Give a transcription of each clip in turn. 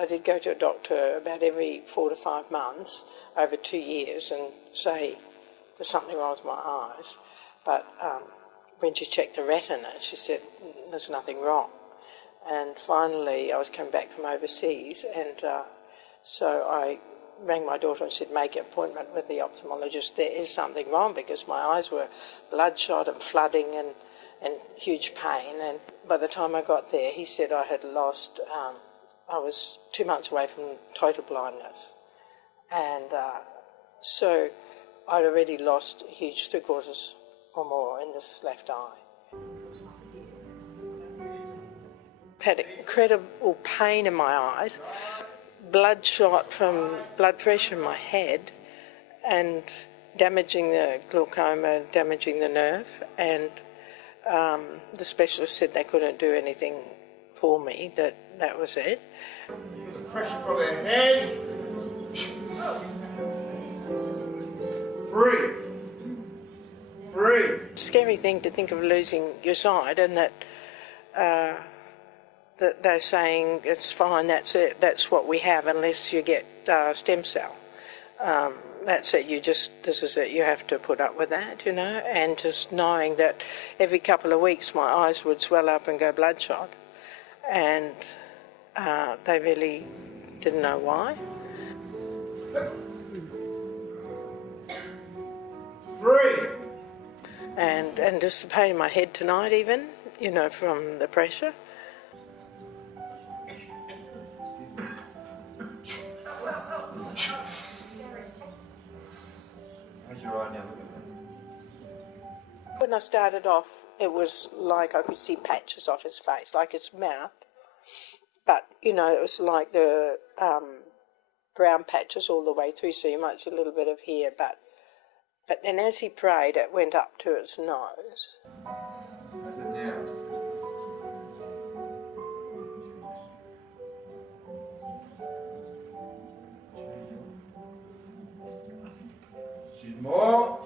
I did go to a doctor about every 4 to 5 months over 2 years and say there's something wrong with my eyes. But when she checked the retina, she said there's nothing wrong. And finally, I was coming back from overseas, and so I rang my daughter and said, make an appointment with the ophthalmologist. There is something wrong, because my eyes were bloodshot and flooding and huge pain. And by the time I got there, he said I had lost, I was 2 months away from total blindness. And so I'd already lost huge 3/4 or more in this left eye. Had incredible pain in my eyes, bloodshot from blood pressure in my head, and damaging the glaucoma, damaging the nerve, and the specialist said they couldn't do anything for me, that was it. The pressure from the head. Free. Scary thing to think of losing your sight, and that they're saying it's fine, that's it, that's what we have, unless you get stem cell. That's it, this is it, you have to put up with that, you know, and just knowing that every couple of weeks my eyes would swell up and go bloodshot, and they really didn't know why. Free. And just the pain in my head tonight even, you know, from the pressure. How's your eye now? When I started off, it was like I could see patches off his face, like his mouth. But, you know, it was like the brown patches all the way through, so you might see a little bit of here, but then as he prayed, it went up to his nose. How's it now? She's more.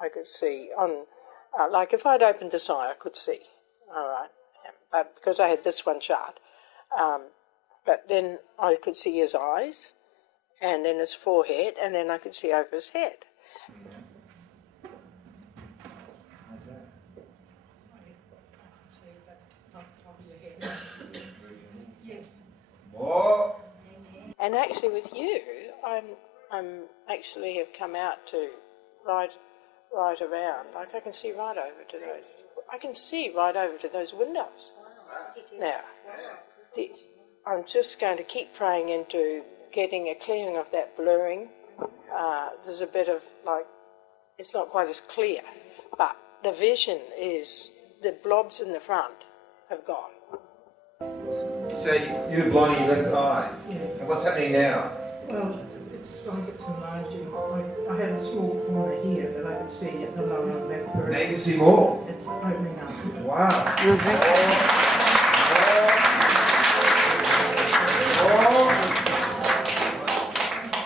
I could see on, like if I'd opened this eye, I could see, all right, but because I had this one shut, but then I could see his eyes, and then his forehead, and then I could see over his head. More. And actually with you, I'm actually have come out to right around. Like I can see right over to those. I can see right over to those windows. Now, I'm just going to keep praying into getting a clearing of that blurring. There's a bit of like, it's not quite as clear, but the vision is, the blobs in the front have gone. So you're blind in your left eye. Yeah. And what's happening now? Well, it's like it's enlarging. I had a small corner here that I could see at the lower left periphery. Now you can see more. It's opening up. Wow.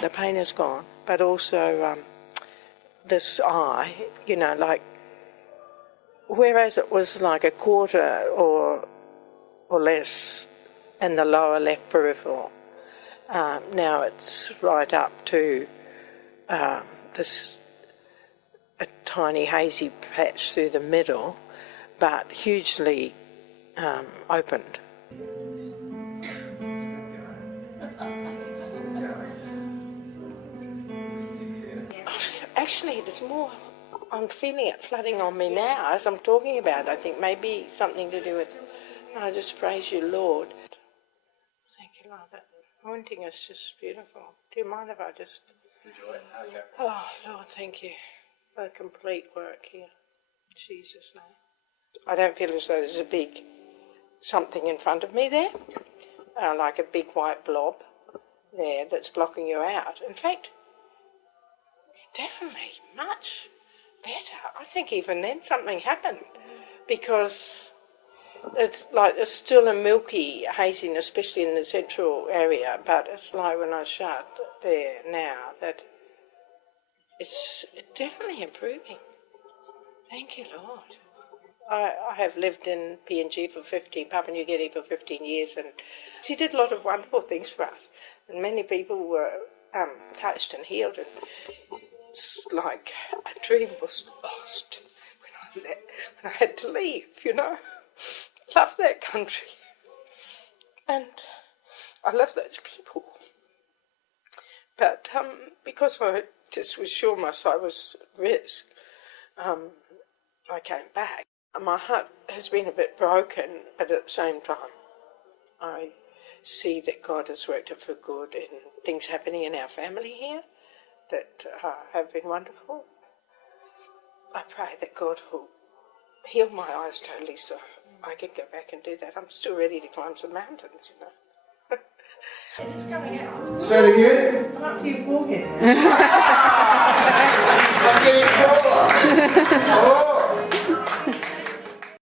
The pain is gone, but also this eye, you know, like, whereas it was like a quarter or less in the lower left peripheral, now it's right up to this a tiny hazy patch through the middle, but hugely opened. Actually, there's more. I'm feeling it flooding on me now as I'm talking about it. I think maybe something to do with, I just praise you, Lord. Thank you, Lord. That anointing is just beautiful. Do you mind if I just... Oh, Lord, thank you for the complete work here. In Jesus' name. I don't feel as though there's a big something in front of me there, like a big white blob there that's blocking you out. In fact, it's definitely much better. I think even then something happened, because it's like there's still a milky haziness, especially in the central area, but it's like when I shut there now that it's definitely improving. Thank you, Lord. I have lived in PNG for 15, Papua New Guinea for 15 years, and she did a lot of wonderful things for us. And many people were touched and healed, and it's like a dream was lost when I had to leave, you know. Love that country, and I love those people. But because I just was sure I was at risk, I came back. My heart has been a bit broken, but at the same time, I see that God has worked it for good and things happening in our family here that have been wonderful. I pray that God will heal my eyes totally so I can go back and do that. I'm still ready to climb some mountains, you know. It's coming out. Say it again. I'm up to your forehead. I'm getting taller. Oh.